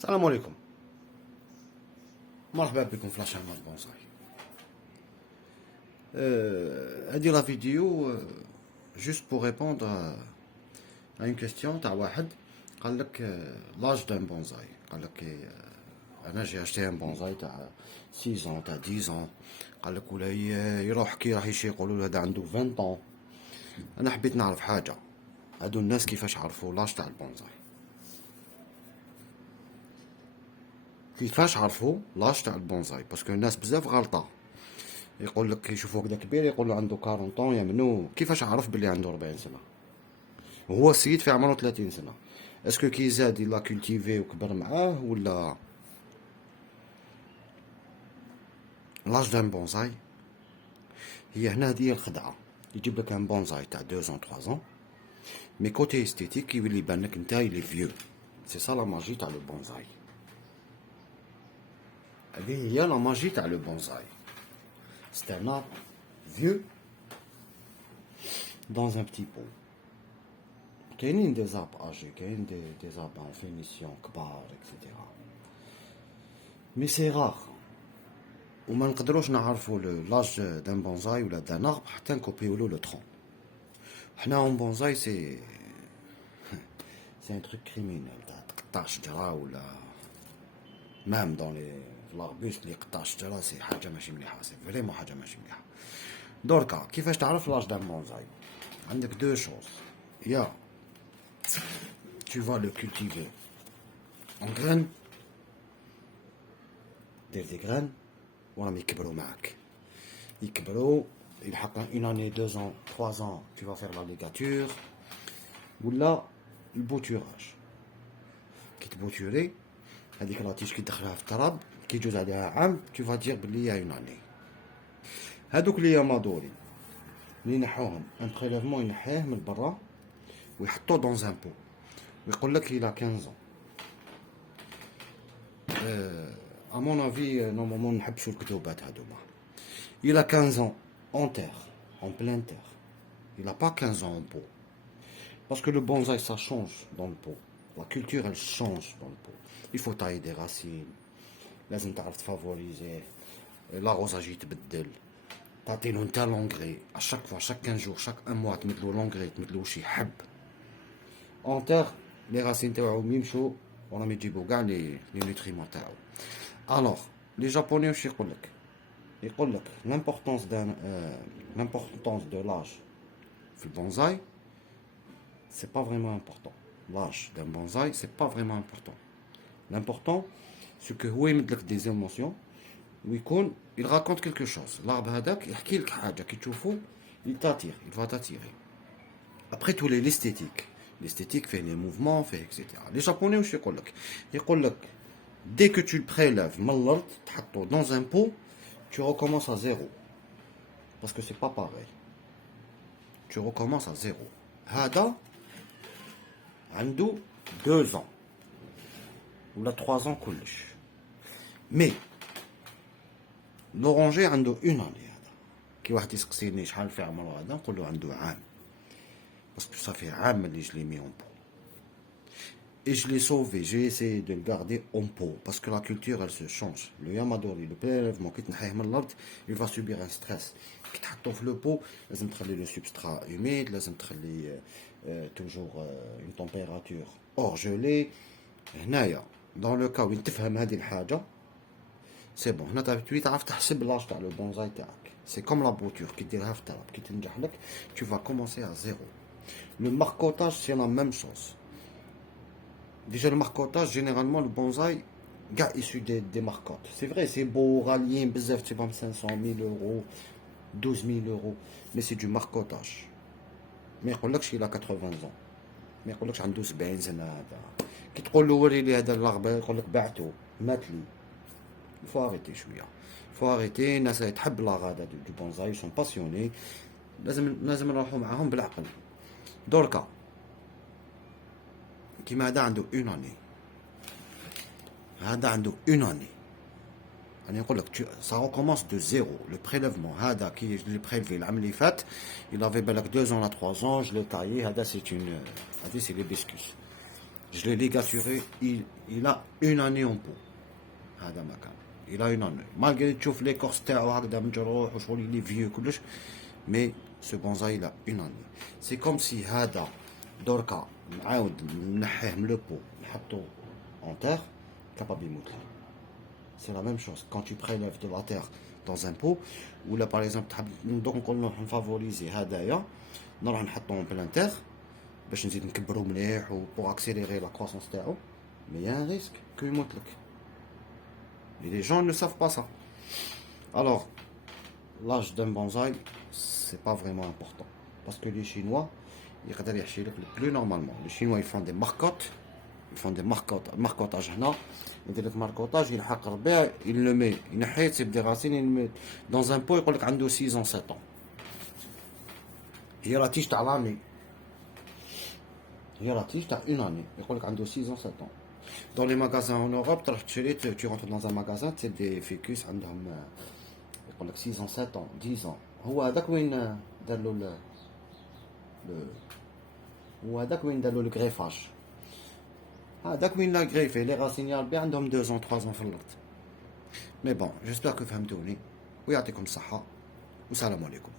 السلام عليكم. مرحبا بكم في لاشين مال بونساي. هذه لا فيديو جوست بور ريبوندر à une question تاع واحد قال لك لاج دان بونساي. قال لك انا جي اشتي ان بونساي تاع 6 ans تاع 10 ans. قال لك ولا يروح كي راح يشي يقولوا له هذا عنده 20 ans. انا حبيت نعرف حاجه، هادو الناس كيفاش عرفوا لاج تاع البونساي؟ كيفاش عرفوا لاج تاع البونساي؟ باسكو الناس بزاف غلطه، يقول لك يشوفوه كذا كبير يقول له عنده 40 طون يا منو. كيفاش عرف بلي عنده 40 سنه وهو السيد في عمره 30 سنه؟ اسكو كي زاد يلا كولتيفي وكبر معاه ولا؟ لاج دان بونساي هي هنا، هذه الخدعه. يجيب لك ان بونساي تاع 2 ans 3 ans مي كوتي استيتيك يولي يبان لك نتا لي فيو. سي سا لا ماجي تاع لو بونساي. هذه هي لا ماجي تاع لو بونساي. C'est un arbre vieux dans un petit pot. كاينين des arbres âgés, كاين des arbres en finition كبار etc. Mais c'est rare. وما نقدروش نعرفوا لاج دان بونزاي ولا دان arbre حتى نكوبيولو لو ترون. حنا اون بونزاي سي ان تروك كريمينال تاع تقطع شجره ولا مام دون لي لاربوست اللي يقطع شجره. سي حاجه ماشي مليحه، سي فريمون حاجه ماشي مليحه. دركا كيفاش تعرف لاج دان بونزاي؟ عندك دو شوز. يا tu vas le cultiver en graines، دير دي graines وراهم يكبروا معاك، يكبروا يلحق une année 2 ans 3 ans tu vas faire la ligature ولا البوتوراج. كي تبوتوري هذيك لاتيش كي تدخلها في التراب كي يجوز عليها عام tu vas dire بلي يا une année. هادوك اللي مادوري اللي ينحوهم ان بريليفمون ينحيه من برا ويحطوه دون ان بو ويقول لك الى 15 ans. ا مون افي نورمالمون نحبشو الكتوبات هادوما. الى 15 ans en terre, en pleine terre. Il a pas 15 ans en pot. Parce que le bonsaï ça change dans le pot. La culture elle change dans le pot. Il faut tailler des racines. لازم تعرف تفافوريزيه. l'arrosage يتبدل. تعطيلو نتا لونغري اشاك فوا شاك 15 jours شاك ان موا تمدلو لونغري تمدلو واش يحب. اون تيغ لي راسين تاعهم يمشو وراهم يجيبو كاع لي نوتريمون تاعو. الوغ لي جابوني واش يقولك؟ يقولك لامبورطونس دان لامبورطونس دو لاج في البونزاي سي با فريمون امبورطون. لاج دان بونزاي سي با فريمون امبورطون. لامبورطون سو كو هو يمدلك دي زيموسيون ويكون il raconte quelque chose. l'arbre هذاك يحكي لك حاجه كي تشوفو il t'attire, il va t'attirer. après tout l'esthétique fait les mouvements fait etc. les japonais واش يقول لك dès que tu le prélèves من الارض تحطو dans un pot tu recommences à zéro parce que c'est pas pareil. tu recommences à zéro. هذا عنده 2 ans ولا 3 ans كلش. mais لورونجي عنده اون اني. هذا كي واحد يسقسيني شحال في عمره هذا نقول له عنده عام باسكو صافي عام ملي je l'ai mis en pot et je l'ai sauvé. j'ai essayé de le garder en pot parce que la culture elle se change. le yamadori le prélèvement كي تنحيه من الارض il va subir un stress. كي تحطو في لو بو لازم تخلي لو سبسترا humide، لازم تخلي toujours une température hors gelée. هنايا dans le cas وين تفهم هذه الحاجه سي بون. هنا تولي تعرف تحسب لاج تاع لو بونزاي تاعك. سي كوم لا بوتور كي ديرها في التراب كي تنجح لك tu vas commencer à zéro. le marcotage c'est la même chose. déjà le marcotage généralement le bonsaï gars issu des marcottes c'est vrai c'est beau غاليين بزاف تبهم 500,000 euros 12,000 euros mais c'est du marcotage. ما يقولكش الى 80 ans، ما يقولكش عنده 70 سنه. هذا كي تقول له وري لي هذا الرغبه يقول لك بعته مات لي. il faut arrêter شويه، il faut arrêter. الناس تحب لا غادا دو بونزاي سون باسيوني، لازم نروحوا معاهم بالعقل. دركا كيما هذا عنده اون اني، هذا عنده اون اني. انا نقول لك سا ريكومونس دو زيرو. لو بريليفمون هذا كي لي بريلفي العام اللي فات il avait بالك 2 ans ولا 3 ans je l'ai taillé. هذا سي اون هذه سي لي بيسكوس. Je l'ai ligaturé, il a une année en pot. هذا ما كان. Il a une année. Malgré تشوف l'écorce تاعو هكذا مجروح وشغل il est vieux كلش. Mais ce bonsaï il a une année. C'est comme si هذا دركا نعاود نحيه من لو بو نحطو en terre capable يموت لي. C'est la même chose. Quand tu prélèves de la terre dans un pot, ou là par exemple, donc on favorise هدايا نروح نحطو en plein terre باش نزيد نكبرو مليح و pour accélérer la croissance تاعو. Mais il y a un risque que يموت لك. Et les gens ne savent pas ça. Alors, l'âge d'un bonsaï, c'est pas vraiment important. Parce que les Chinois, ils regardent le plus normalement. Les Chinois, ils font des marcottes. Ils font des marcottages. Ils font des marcottages, ils le mettent. Ils mettent des racines, ils le mettent dans un pot, ils disent qu'il a 6 ans, 7 ans. Il y a la tige à l'année. Il y a la tige à une année. Ils disent qu'il a 6 ans, 7 ans. Dans les magasins en Europe, tu rentres dans un magasin, tu as des fécus, ils disent 6 ans, 7 ans, 10 ans. هذاك وين داروا وهذاك وين داروا الغريفاج. هذاك وين لا غريفي لي راسين يا ربي عندهم 2 ans 3 ans في الارض. مي بون جيسبر كو فهمتوني ويعطيكم الصحه والسلام عليكم.